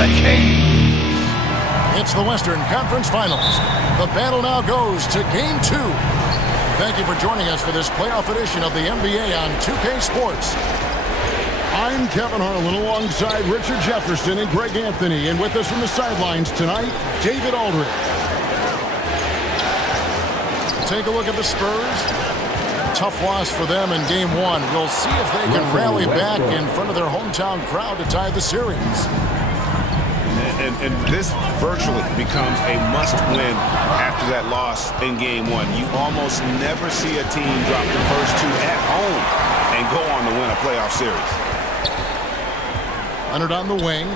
the Kings. It's the Western Conference Finals. The battle now goes to Game 2. Thank you for joining us for this playoff edition of the NBA on 2K Sports. I'm Kevin Harlan alongside Richard Jefferson and Greg Anthony. And with us from the sidelines tonight, David Aldridge. Take a look at the Spurs. Tough loss for them in Game 1. We'll see if they can rally back in front of their hometown crowd to tie the series. And this virtually becomes a must-win after that loss in Game 1. You almost never see a team drop the first two at home and go on to win a playoff series. Leonard on the wing.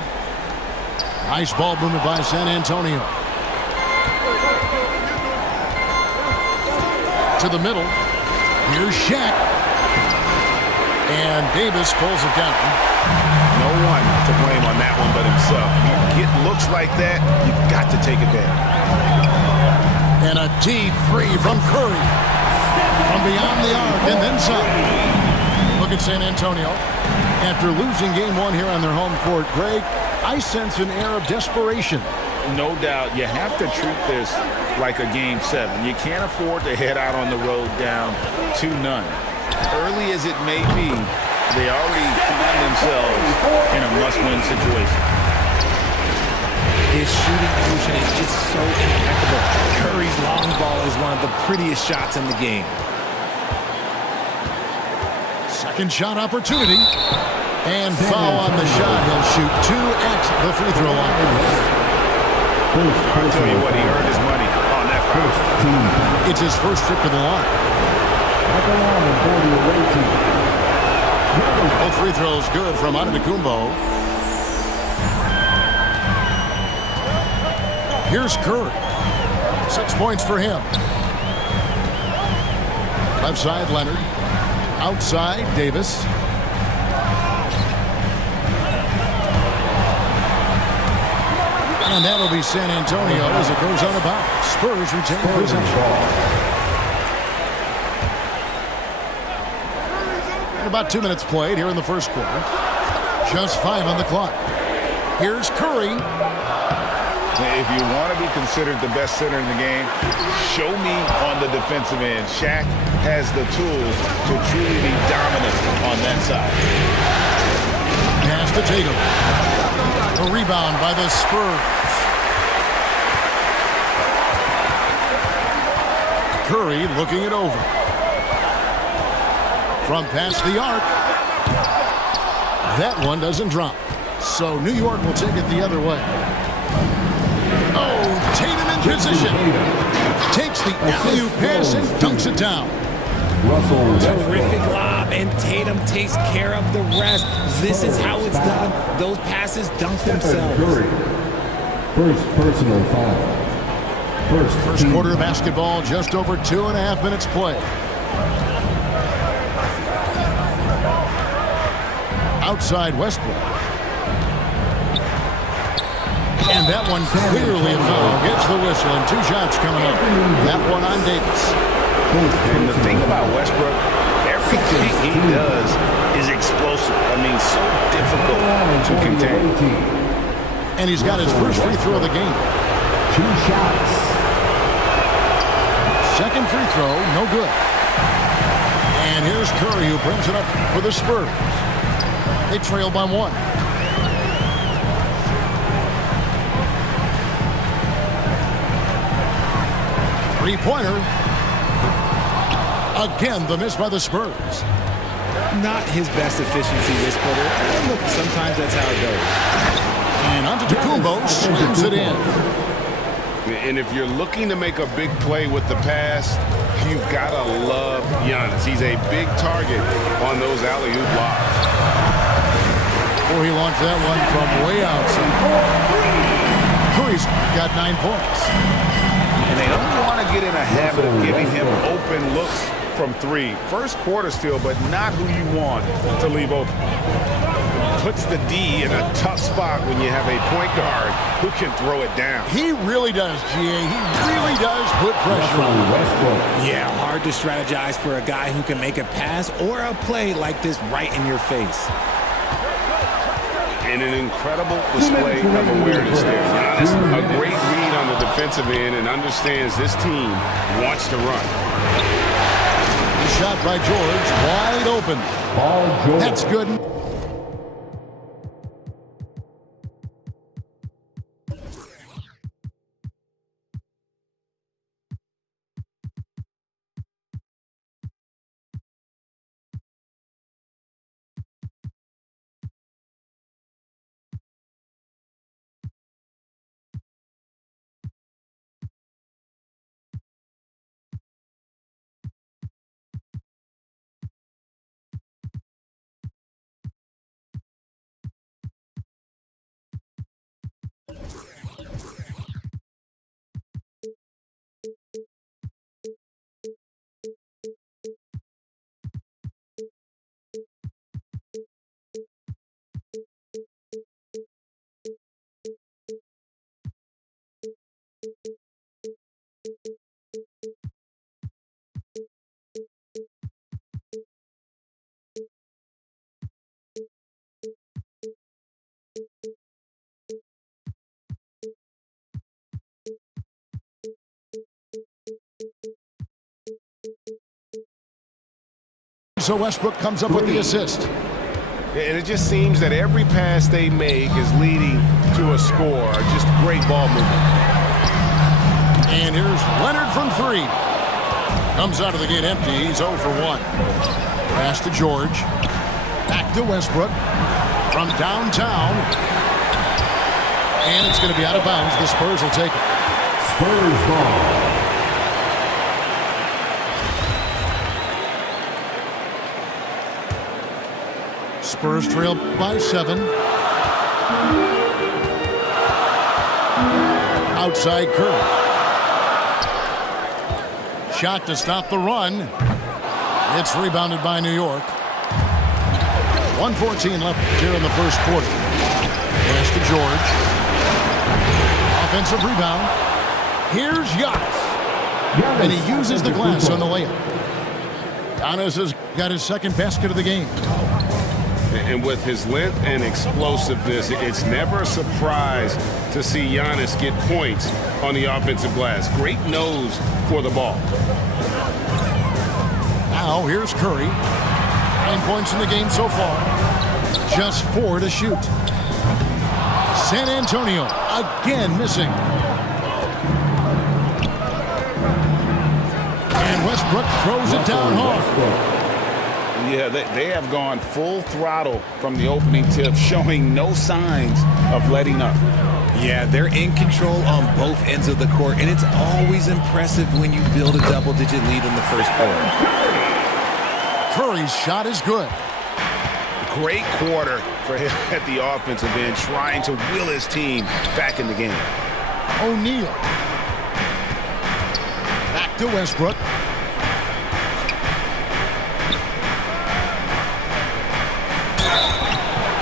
Nice ball movement by San Antonio. To the middle. Here's Shaq. And Davis pulls it down. No one to blame on that one but himself. You get looks like that, you've got to take it down. And a deep three from Curry. From beyond the arc and then some. Look at San Antonio. After losing Game 1 here on their home court, Greg, I sense an air of desperation. No doubt. You have to treat this like a Game 7. You can't afford to head out on the road down 2-0. Early as it may be, they already find themselves in a must-win situation. His shooting motion is just so impeccable. Curry's long ball is one of the prettiest shots in the game. Second shot opportunity. And foul on the shot. He'll shoot 2 at the free throw line. I'll tell you what, he earned his money on that foul. It's his first trip to the line. Both free throws good from Antetokounmpo. Here's Curry. 6 points for him. Left side, Leonard. Outside, Davis. And that'll be San Antonio as it goes out of bounds. Spurs retain possession. And about 2 minutes played here in the first quarter. Just 5 on the clock. Here's Curry. If you want to be considered the best center in the game, show me on the defensive end. Shaq has the tools to truly be dominant on that side. Pass to Tatum. A rebound by the Spurs. Curry looking it over. From past the arc. That one doesn't drop. So New York will take it the other way. Oh, Tatum in position. Takes the alley-oop pass and dunks it down. Terrific lob, and Tatum takes care of the rest. This is how it's done. Those passes dunk themselves. First personal foul. First quarter of basketball, just over 2.5 minutes played. Outside Westbrook. And that one clearly a foul. Gets the whistle and 2 shots coming up. That one on Davis. And the thing about Westbrook, everything he does is explosive. I mean, so difficult to contain. And he's got his first free throw of the game. 2 shots. Second free throw, no good. And here's Curry who brings it up for the Spurs. They trail by 1. Three-pointer. Again, the miss by the Spurs. Not his best efficiency this quarter. And look, sometimes that's how it goes. And Antetokounmpo slams it in. And if you're looking to make a big play with the pass, you've got to love Giannis. He's a big target on those alley-oop blocks. Before he launched that one from way outside. Curry's got 9 points. And they don't want to get in a habit of giving him open looks from 3. First quarter still, but not who you want to leave open. Puts the D in a tough spot when you have a point guard who can throw it down. He really does, GA. He really does put pressure on Westbrook. Yeah, hard to strategize for a guy who can make a pass or a play like this right in your face. And an incredible display of awareness there. Giannis, a great read on the defensive end and understands this team wants to run. The shot by George, wide open. Paul George. That's good. So Westbrook comes up with the assist. And it just seems that every pass they make is leading to a score. Just great ball movement. And here's Leonard from three. Comes out of the gate empty. He's 0 for 1. Pass to George. Back to Westbrook. From downtown. And it's going to be out of bounds. The Spurs will take it. Spurs ball. Spurs trail by 7. Outside Curry. Shot to stop the run. It's rebounded by New York. 1:14 left here in the first quarter. Pass to George. Offensive rebound. Here's Giannis. And he uses the glass on the layup. Giannis has got his second basket of the game. And with his length and explosiveness, it's never a surprise to see Giannis get points on the offensive glass. Great nose for the ball. Now here's Curry. 9 points in the game so far. Just 4 to shoot. San Antonio again missing. And Westbrook throws it down hard. Yeah, they have gone full throttle from the opening tip, showing no signs of letting up. Yeah, they're in control on both ends of the court, and it's always impressive when you build a double-digit lead in the first quarter. Curry's shot is good. Great quarter for him at the offensive end, trying to will his team back in the game. O'Neal. Back to Westbrook.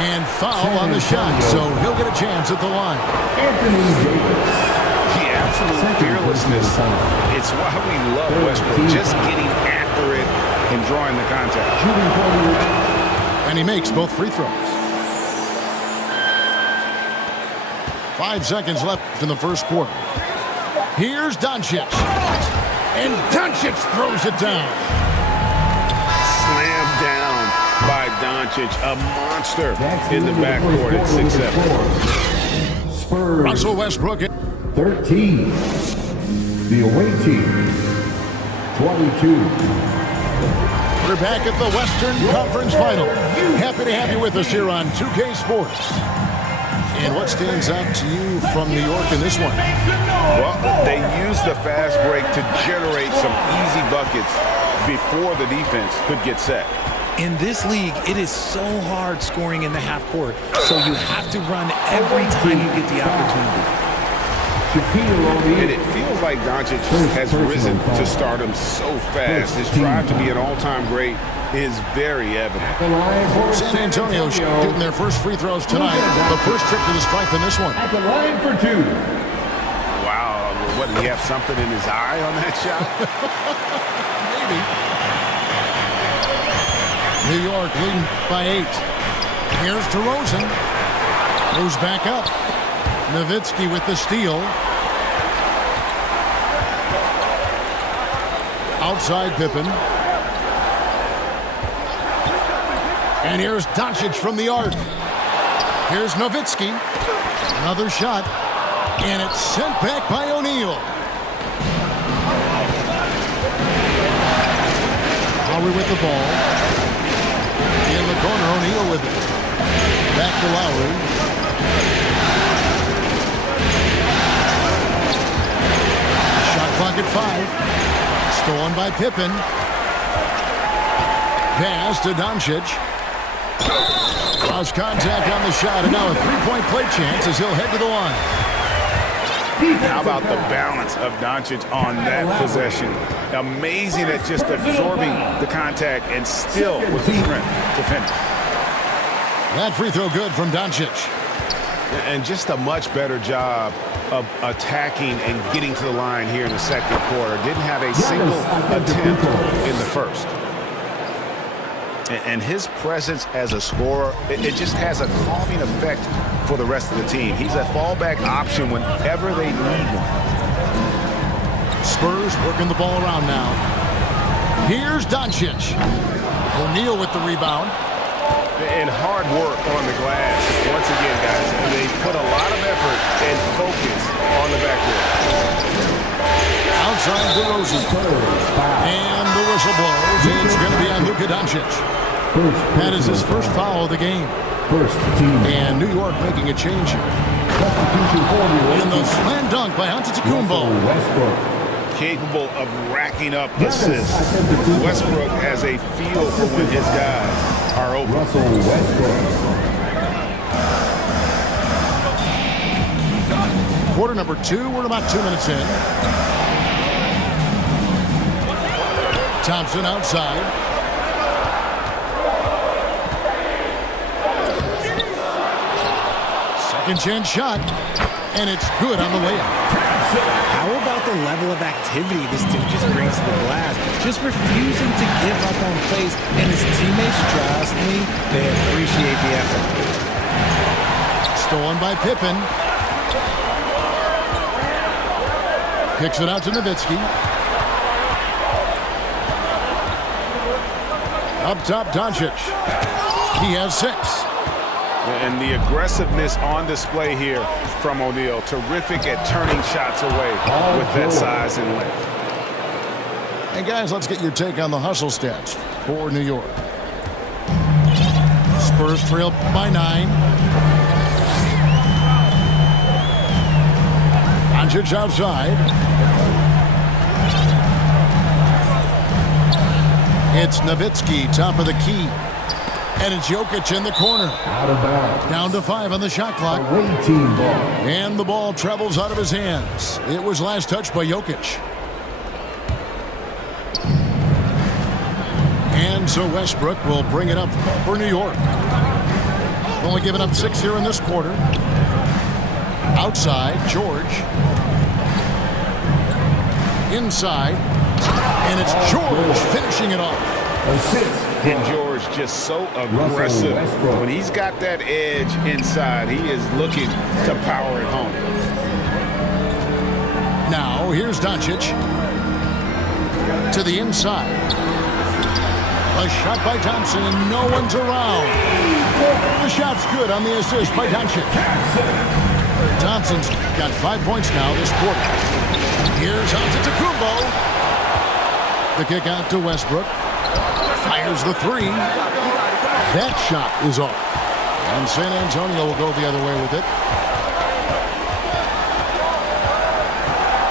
And foul on the shot, so he'll get a chance at the line. Anthony Davis. The absolute fearlessness. It's why we love Westbrook, just getting after it and drawing the contact. And he makes both free throws. 5 seconds left in the first quarter. Here's Doncic. And Doncic throws it down. Slammed down by Doncic, a monster in the backcourt at 6'7". Spurs. Russell Westbrook. 13. The away team. 22. We're back at the Western Conference Final. Happy to have you with us here on 2K Sports. And what stands out to you from New York in this one? Well, they used the fast break to generate some easy buckets before the defense could get set. In this league, it is so hard scoring in the half court, so you have to run every time you get the opportunity. And it feels like Doncic has risen to stardom so fast. His drive to be an all-time great is very evident. San Antonio shooting their first free throws tonight. The first trip to the stripe in this one. At the line for 2. Wow, what, did he have something in his eye on that shot? Maybe. New York leading by 8. Here's DeRozan. Moves back up. Nowitzki with the steal. Outside Pippen. And here's Doncic from the arc. Here's Nowitzki. Another shot. And it's sent back by O'Neal. Lowry with the ball. In the corner, O'Neal with it. Back to Lowry. Shot clock at 5. Stolen by Pippen. Pass to Doncic. Lost contact on the shot, and now a three-point play chance as he'll head to the line. How about the balance of Doncic on that possession? Amazing at just absorbing the contact and still with the strength to finish. That free throw good from Doncic. And just a much better job of attacking and getting to the line here in the second quarter. Didn't have a single attempt in the first. And his presence as a scorer, it just has a calming effect for the rest of the team. He's a fallback option whenever they need one. Spurs working the ball around now. Here's Doncic. O'Neal with the rebound. And hard work on the glass. Once again, guys, they put a lot of effort and focus on the backcourt. Outside DeRozan. And the whistle blows. It's going to be on Luka Doncic. That is his first foul of the game. And New York making a change here. And the slam dunk by Antetokounmpo. Capable of racking up assists. Westbrook has a feel for when his guys are open. Quarter number 2. We're about 2 minutes in. Thompson outside. Second chance shot. And it's good on the layup. How about the level of activity this dude just brings to the glass? Just refusing to give up on plays, and his teammates, trust me, they appreciate the effort. Stolen by Pippen. Kicks it out to Nowitzki. Up top, Doncic. He has 6. And the aggressiveness on display here from O'Neal. Terrific at turning shots away with that size and length. Hey, guys, let's get your take on the hustle stats for New York. Spurs trail by 9. Doncic outside. It's Nowitzki, top of the key. And it's Jokic in the corner. Out of bounds. Down to 5 on the shot clock. Away team ball. And the ball travels out of his hands. It was last touched by Jokic. And so Westbrook will bring it up for New York. Only giving up 6 here in this quarter. Outside, George. Inside. And it's George finishing it off. Assist. And George just so aggressive. When he's got that edge inside, he is looking to power it home. Now, here's Doncic. To the inside. A shot by Thompson, and no one's around. The shot's good on the assist by Doncic. Thompson's got 5 points now this quarter. Here's Antetokounmpo. The kick out to Westbrook. Fires the 3. That shot is off. And San Antonio will go the other way with it.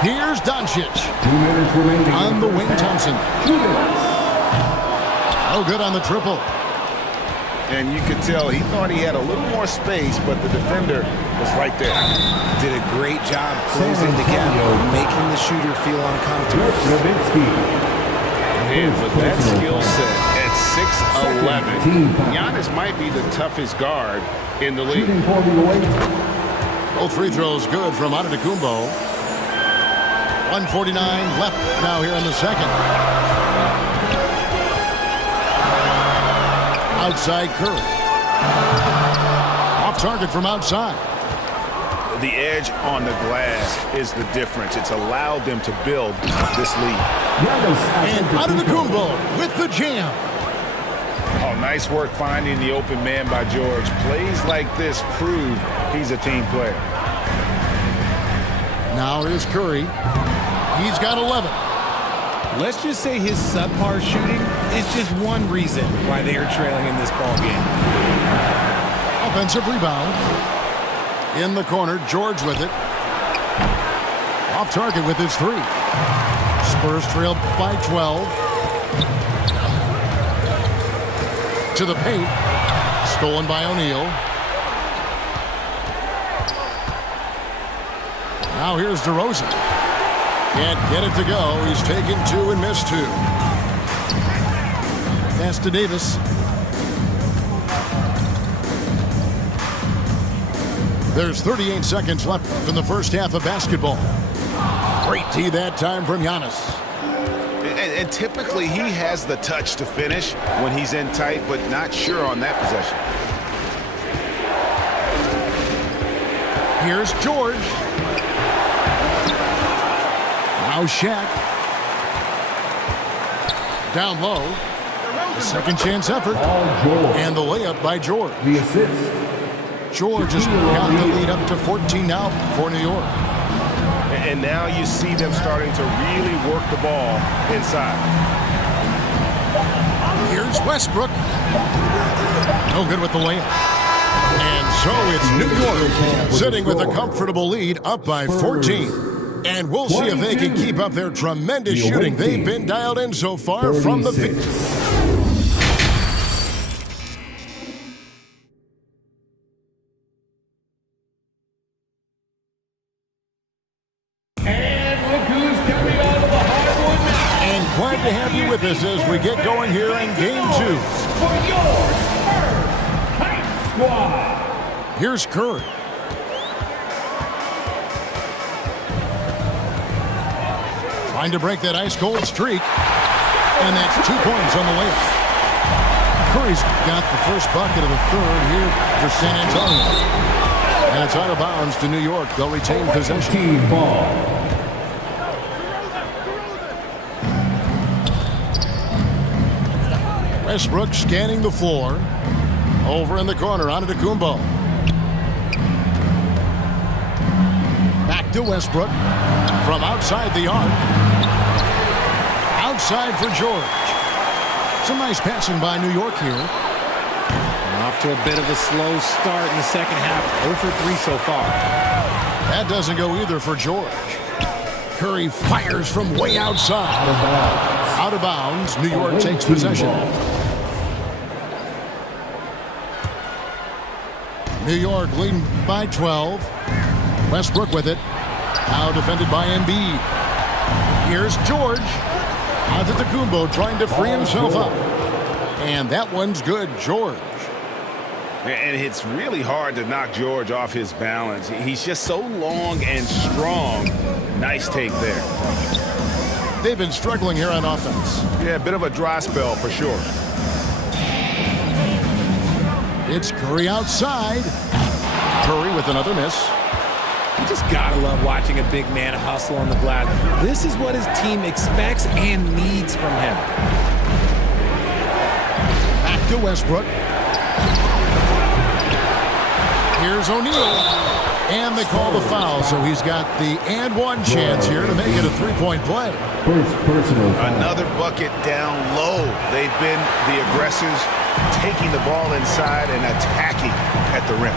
Here's Doncic. 2 minutes remaining. On the wing, Thompson. 2 minutes. Oh, good on the triple. And you could tell he thought he had a little more space, but the defender was right there. Did a great job closing the gap, making the shooter feel uncomfortable. Nowitzki. And with that skill set at 6'11", Giannis might be the toughest guard in the league. Shooting for the away. Both free throws good from Antetokounmpo. 1:49 left now here in the second. Outside Curry. Off target from outside. The edge on the glass is the difference. It's allowed them to build this lead. And Antetokounmpo with the jam. Oh, nice work finding the open man by George. Plays like this prove he's a team player. Now here's Curry. He's got 11. Let's just say his subpar shooting is just one reason why they are trailing in this ball game. Offensive rebound. In the corner, George with it. Off target with his 3. Spurs trail by 12. To the paint. Stolen by O'Neal. Now here's DeRozan. Can't get it to go. He's taken 2 and missed 2. Pass to Davis. There's 38 seconds left in the first half of basketball. Great tee that time from Giannis. And typically he has the touch to finish when he's in tight, but not sure on that possession. Here's George. Now Shaq. Down low. Second chance effort. And the layup by George. The assist. George has got the lead up to 14 now for New York. And now you see them starting to really work the ball inside. Here's Westbrook. No good with the layup. And so it's New York sitting with a comfortable lead up by 14. And we'll see if they can keep up their tremendous shooting they've been dialed in so far from the field. Glad to have you with us as we get going here in Game 2. For your first Kite Squad. Here's Curry. Trying to break that ice-cold streak. And that's 2 points on the layup. Curry's got the first bucket of the third here for San Antonio. And it's out of bounds to New York. They'll retain possession. Team ball. Westbrook scanning the floor. Over in the corner, Antetokounmpo. Back to Westbrook. From outside the arc. Outside for George. Some nice passing by New York here. Off to a bit of a slow start in the second half. 0 for 3 so far. That doesn't go either for George. Curry fires from way outside. Out of bounds. New York takes possession. New York leading by 12. Westbrook with it. Now defended by Embiid. Here's George. Antetokounmpo trying to free himself up. And that one's good, George. And it's really hard to knock George off his balance. He's just so long and strong. Nice take there. They've been struggling here on offense. Yeah, a bit of a dry spell for sure. It's Curry outside. Curry with another miss. You just gotta love watching a big man hustle on the glass. This is what his team expects and needs from him. Back to Westbrook. Here's O'Neal. And they call the foul, so he's got the and one chance here to make it a three-point play. First personal foul. Another bucket down low. They've been the aggressors, taking the ball inside and attacking at the rim.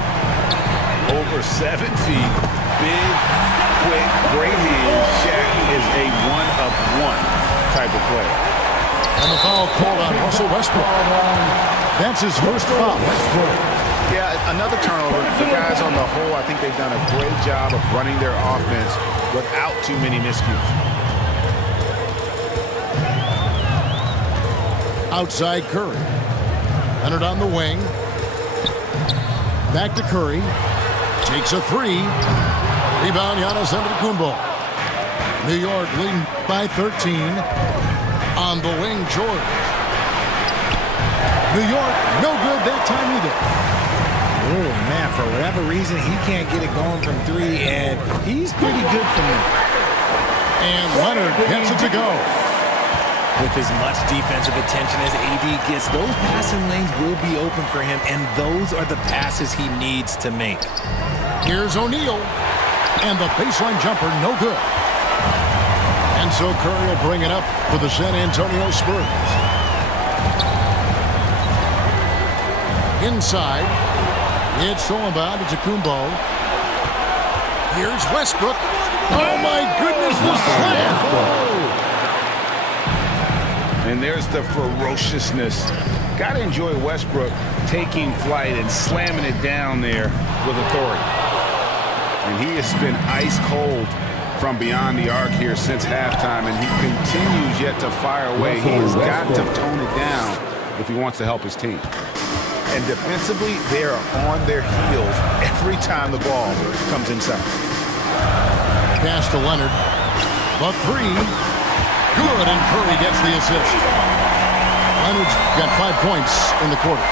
Over 7 feet, big, quick, great hands. Shaq is a one-of-one type of player. And the foul called on Russell Westbrook. That's his first foul. Yeah, another turnover. The guys on the whole, I think they've done a great job of running their offense without too many miscues. Outside Curry. Leonard on the wing. Back to Curry. Takes a three. Rebound, Giannis Antetokounmpo. New York leading by 13. On the wing, George. New York, no good that time either. Oh, man, for whatever reason, he can't get it going from three, and he's pretty good from there. And Leonard gets it to go. With as much defensive attention as AD gets, those passing lanes will be open for him, and those are the passes he needs to make. Here's O'Neal. And the baseline jumper, no good. And so Curry will bring it up for the San Antonio Spurs. Inside, it's thrown about to Kumbo. Here's Westbrook. Oh, my goodness, the slam! And there's the ferociousness. Got to enjoy Westbrook taking flight and slamming it down there with authority. And he has been ice cold from beyond the arc here since halftime, and he continues yet to fire away. He has got to tone it down if he wants to help his team. And defensively, they are on their heels every time the ball comes inside. Pass to Leonard. The three. Good, and Curry gets the assist. Leonard's got 5 points in the quarter.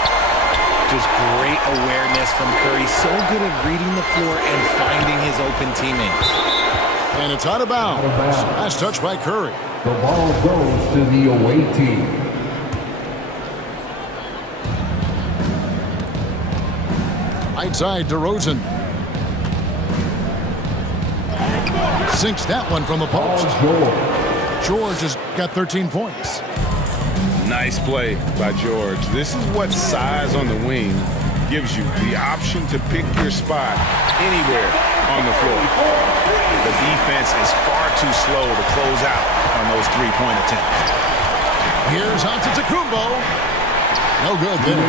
Just great awareness from Curry. So good at reading the floor and finding his open teammates. And it's out of bounds. Last touch by Curry. The ball goes to the away team. Right side, DeRozan. Sinks that one from the post. George has got 13 points. Nice play by George. This is what size on the wing gives you, the option to pick your spot anywhere on the floor. The defense is far too slow to close out on those three-point attempts. Here's Antetokounmpo. No good there.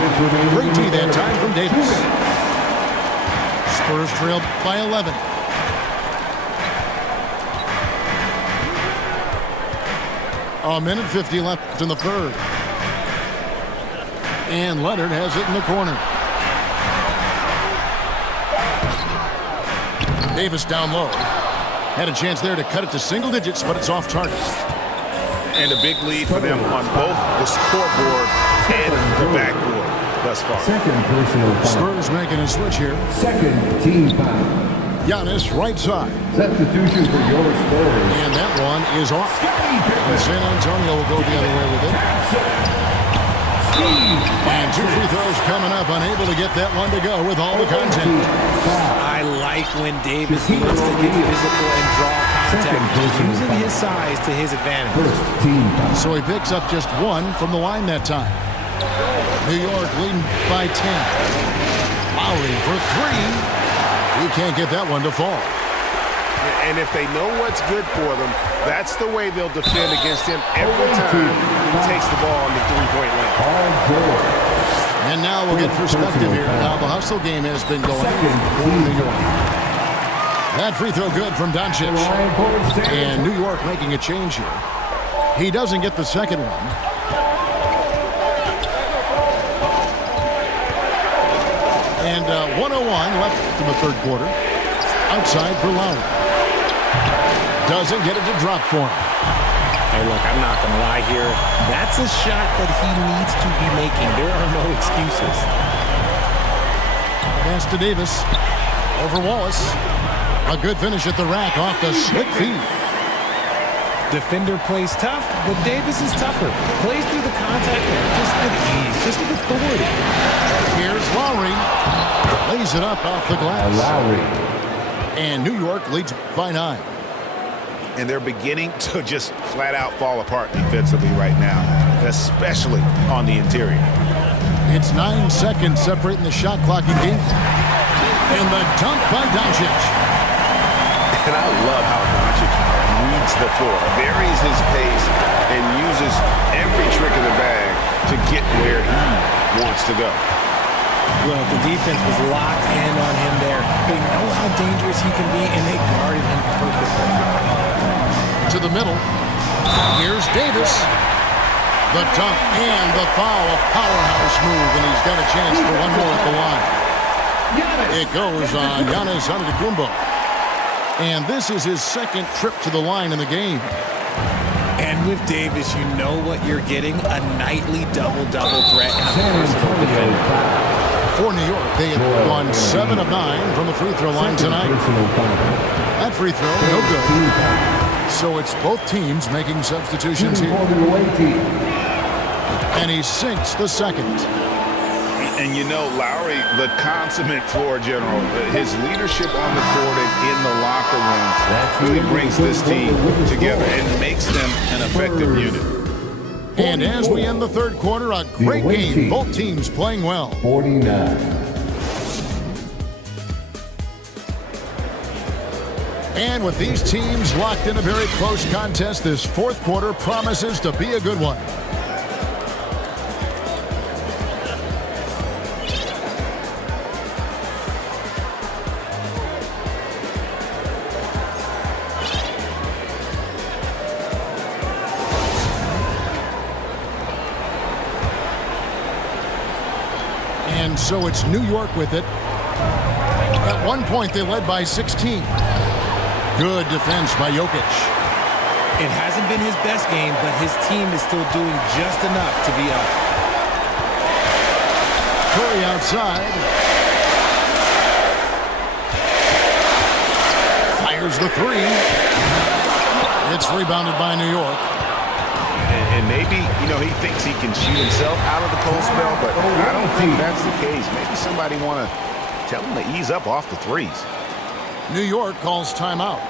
Great D that time from Davis. Spurs trailed by 11. A minute 50 left in the third. And Leonard has it in the corner. Davis down low. Had a chance there to cut it to single digits, but it's off target. And a big lead for them on both the scoreboard and the backboard thus far. Second personal foul. Spurs making a switch here. Second team foul. Giannis right side. Substitution for your Spurs. And that one is off. And San Antonio will go the other way with it. And 2 free throws coming up, unable to get that one to go with all the content. I like when Davis wants to get physical and draw contact, using his size to his advantage. First team foul. So he picks up just one from the line that time. New York leading by 10. Lowry for three. He can't get that one to fall. And if they know what's good for them, that's the way they'll defend against him every time he takes the ball in the three-point line. All George. And now we'll get perspective here. Now the hustle game has been going for New York. That free throw good from Doncic. And New York making a change here. He doesn't get the second one. And 1:01 left in the third quarter. Outside for Lowry. Doesn't get it to drop for him. Hey, look, I'm not going to lie here. That's a shot that he needs to be making. There are no excuses. Pass to Davis. Over Wallace. A good finish at the rack off the slick feed. Defender plays tough, but Davis is tougher. Plays through the contact just with ease, just with authority. Here's Lowry. Lays it up off the glass. Lowry. And New York leads by 9. And they're beginning to just flat out fall apart defensively right now, especially on the interior. It's 9 seconds separating the shot clock in game. And the dunk by Doncic. And I love how Doncic reads the floor, varies his pace, and uses every trick in the bag to get where he wants to go. Well, the defense was locked in on him there. They know how dangerous he can be, and they guarded him perfectly. To the middle. Here's Davis. The dunk and the foul. A powerhouse move, and he's got a chance for one more at the line. It goes on Giannis Antetokounmpo. And this is his second trip to the line in the game. And with Davis, you know what you're getting, a nightly double-double threat. And San Antonio foul. For New York, they have gone 7 of 9 from the free throw line tonight. Personal foul. That free throw, no good. Team foul. So it's both teams making substitutions Shooting here. for the away team. And he sinks the second. And you know, Lowry, the consummate floor general, his leadership on the court and in the locker room really brings this team together and makes them an effective unit. And as we end the third quarter, a great away game. team. Both teams playing well. 49. And with these teams locked in a very close contest, this fourth quarter promises to be a good one. And so it's New York with it. At one point, they led by 16. Good defense by Jokic. It hasn't been his best game, but his team is still doing just enough to be up. Curry outside. Fires the three. It's rebounded by New York. And maybe, you know, he thinks he can shoot himself out of the cold spell, but I don't think that's the case. Maybe somebody want to tell him to ease up off the threes. New York calls timeout.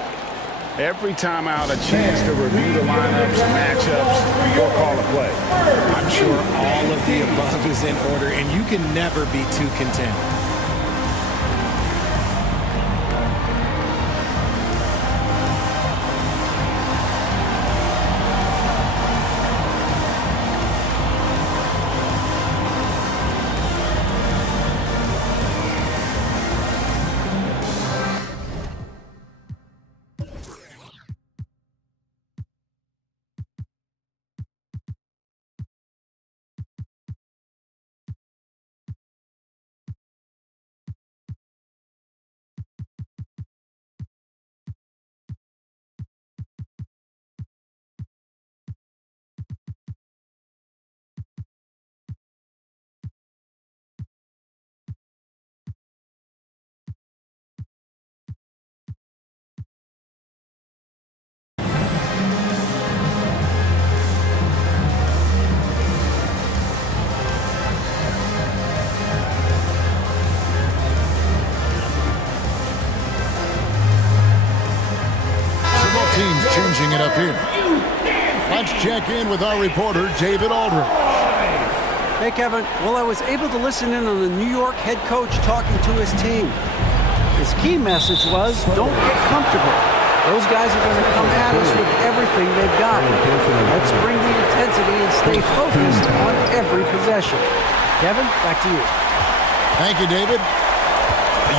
Every timeout, a chance to review the lineups, matchups, or call a play. I'm sure all of the above is in order, and you can never be too content. Teams changing it up here. Let's check in with our reporter, David Aldridge. Hey, Kevin. Well, I was able to listen in on the New York head coach talking to his team. His key message was, don't get comfortable. Those guys are going to come at us with everything they've got. Let's bring the intensity and stay focused on every possession. Kevin, back to you. Thank you, David.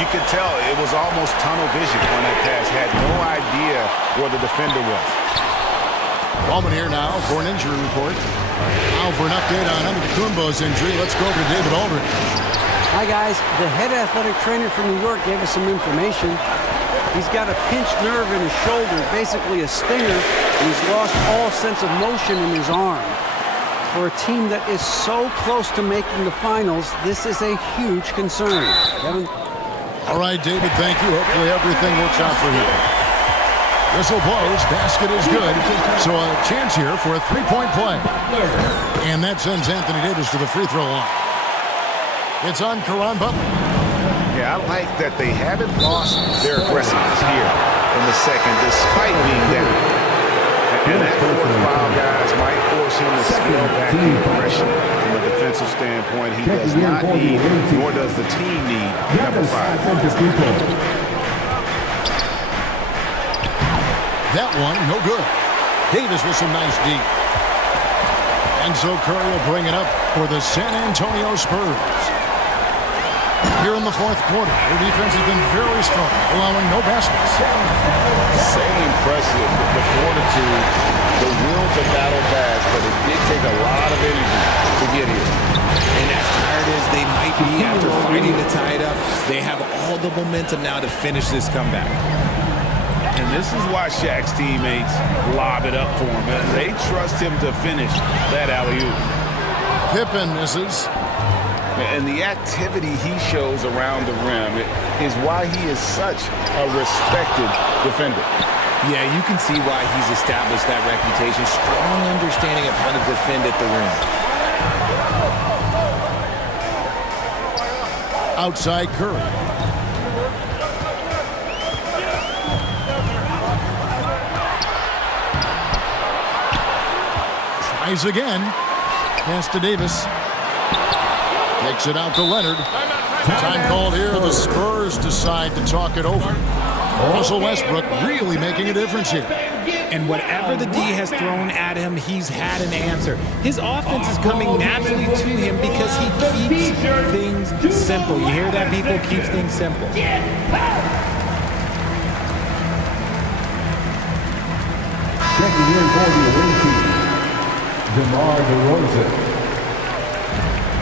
You could tell it was almost tunnel vision on that pass. Had no idea where the defender was. Ballman here now for an injury report. Now for an update on Antetokounmpo's injury, let's go over to David Aldridge. Hi, guys. The head athletic trainer from New York gave us some information. He's got a pinched nerve in his shoulder, basically a stinger, and he's lost all sense of motion in his arm. For a team that is so close to making the finals, this is a huge concern. Kevin? All right, David, thank you. Hopefully everything works out for you. Whistle blows, basket is good. So a chance here for a three-point play. And that sends Anthony Davis to the free throw line. It's on Caron Butler. Yeah, I like that they haven't lost their aggressiveness here in the second, despite being down. And that fourth foul, guys, might force him to scale back the aggression from a defensive standpoint. He does not need, nor does the team need, number 5. That one, no good. Davis with some nice deep. And so Curry will bring it up for the San Antonio Spurs. Here in the fourth quarter, their defense has been very strong, allowing no baskets. So impressive, the fortitude, the will to battle back, but it did take a lot of energy to get here. And as tired as they might be after fighting to tie it up, they have all the momentum now to finish this comeback. And this is why Shaq's teammates lob it up for him. They trust him to finish that alley-oop. Pippen misses. And the activity he shows around the rim is why he is such a respected defender. Yeah, you can see why he's established that reputation. Strong understanding of how to defend at the rim. Outside Curry. Tries again. Pass to Davis. Takes it out to Leonard. Time called here. The Spurs decide to talk it over. Russell Westbrook really making a difference here. And whatever the D has thrown at him, he's had an answer. His offense is coming naturally to him because he keeps things simple. You hear that, people? Keeps things simple. Checking in for the away team, DeMar DeRozan.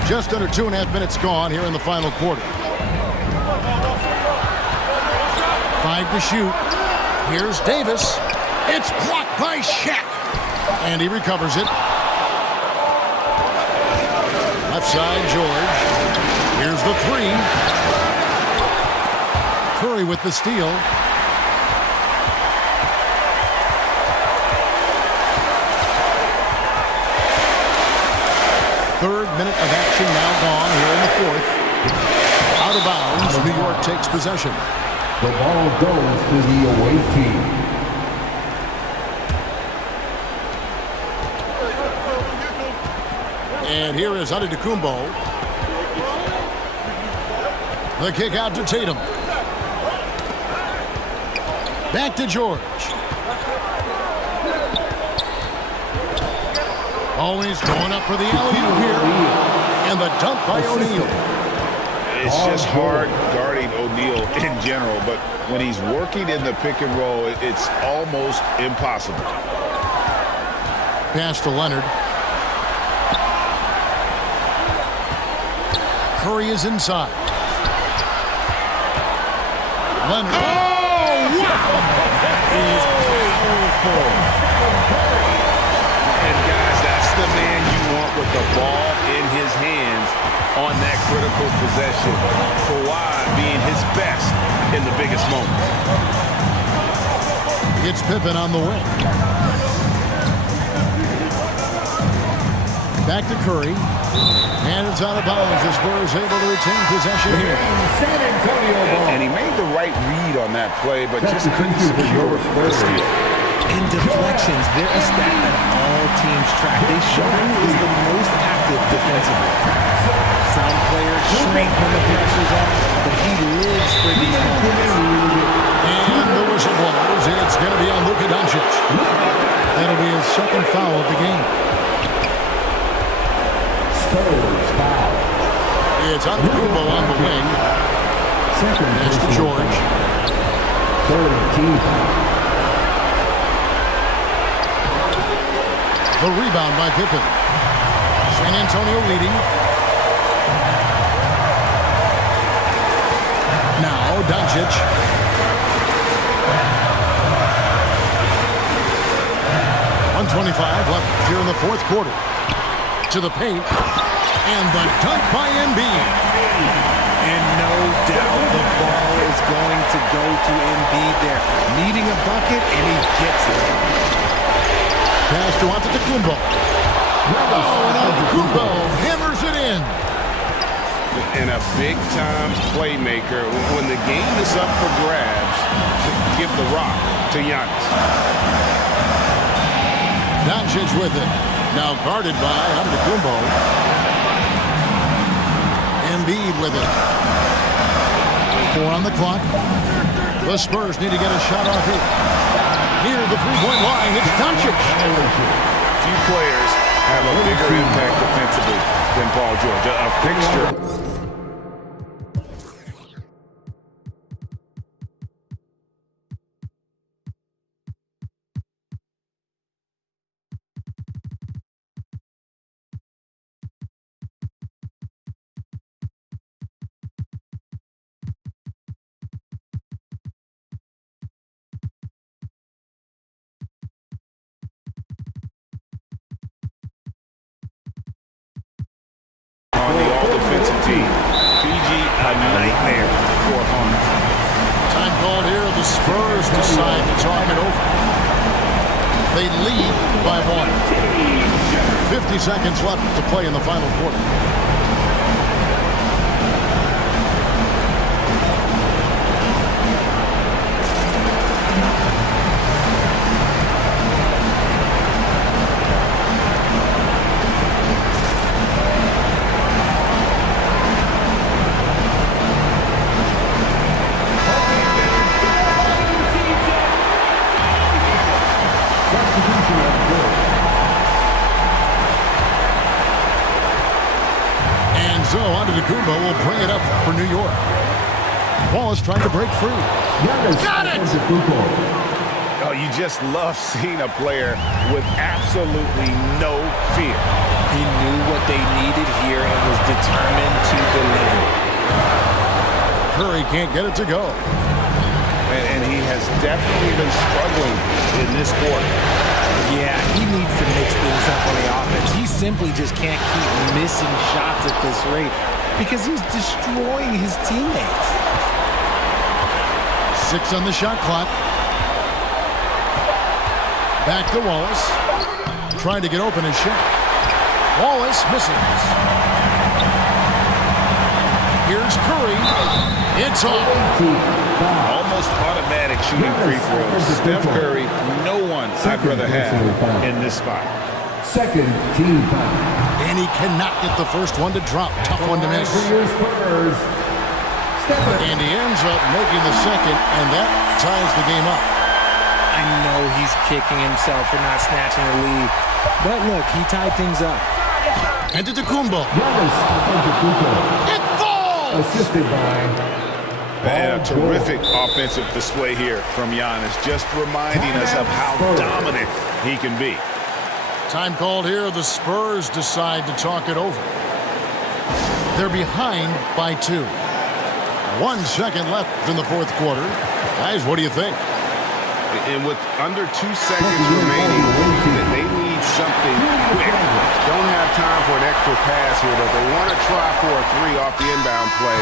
Just under 2.5 minutes gone here in the final quarter. 5 to shoot. Here's Davis. It's blocked by Shaq. And he recovers it. Left side, George. Here's the 3. Curry with the steal. Third minute of action now gone here in the fourth. Out of bounds, New York takes possession. The ball goes to the away team. And here is Antetokounmpo. The kick out to Tatum. Back to George. Always going up for the alley-oop here. And the dunk by O'Neal. It's just hard guarding O'Neal in general, but when he's working in the pick and roll, it's almost impossible. Pass to Leonard. Curry is inside. Leonard. Oh, wow! That is powerful. And guys, that's the man you want with the ball in his hands on that critical possession. Kawhi being his best in the biggest moments. It's Pippen on the wing. Back to Curry. And it's out of bounds. The Spurs able to retain possession here. San Antonio ball. And he made the right read on that play, but just couldn't Substitution for secure the steal. In deflections, they're a stat that all teams track. They show him is the most active defensively. Some players shrink when the pressure's on, but he lives for these moments. And the whistle blows. It's going to be on Luka Doncic. That'll be his second foul of the game. Spurs foul. It's Antetokounmpo on the wing. Second Pass to George. Third team foul. The rebound by Pippen. San Antonio leading. Now Doncic. .125 left here in the fourth quarter. To the paint. And the dunk by Embiid. And no doubt the ball is going to go to Embiid there. Needing a bucket, and he gets it. Pass to Antetokounmpo. Oh, and Antetokounmpo hammers it in. And a big-time playmaker. When the game is up for grabs, give the rock to Giannis. Doncic with it. Now guarded by Antetokounmpo. Embiid with it. 4 on the clock. The Spurs need to get a shot off here. Near the three-point line, it's Doncic. Few players have a bigger impact defensively than Paul George. A fixture. On the all-defensive team. Fiji, a nightmare for opponents. Time called here. The Spurs decide to talk it over. They lead by 1. 50 seconds left to play in the final quarter. So Antetokounmpo will bring it up for New York. Wallace trying to break free. Got it! Oh, you just love seeing a player with absolutely no fear. He knew what they needed here and was determined to deliver. Curry can't get it to go. And he has definitely been struggling in this quarter. Yeah, he needs to mix things up on the offense. He simply just can't keep missing shots at this rate because he's destroying his teammates. 6 on the shot clock. Back to Wallace. Trying to get open his shot. Wallace misses. Here's Curry. It's on. Almost automatic shooting free throws. Steph Curry, no one I'd rather have in this spot. Second team foul. And he cannot get the first one to drop. Tough one to miss. And he ends up making the second, and that ties the game up. I know he's kicking himself for not snatching the lead. But look, he tied things up. Antetokounmpo. It falls! Assisted by... And a terrific offensive display here from Giannis, just reminding us of how dominant he can be. Time called here. The Spurs decide to talk it over. They're behind by 2. 1 second left in the fourth quarter. Guys, what do you think? And with under 2 seconds remaining, they need something quick. Don't have time for an extra pass here, but they want to try for a 3 off the inbound play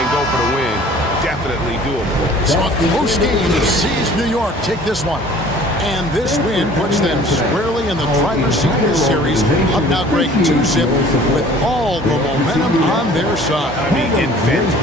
and go for the win. Definitely doable. So a close game sees New York take this one. And this win puts them squarely in the driver's seat in this series. Up now, Greg, 2-zip with all the momentum on their side. I mean, invent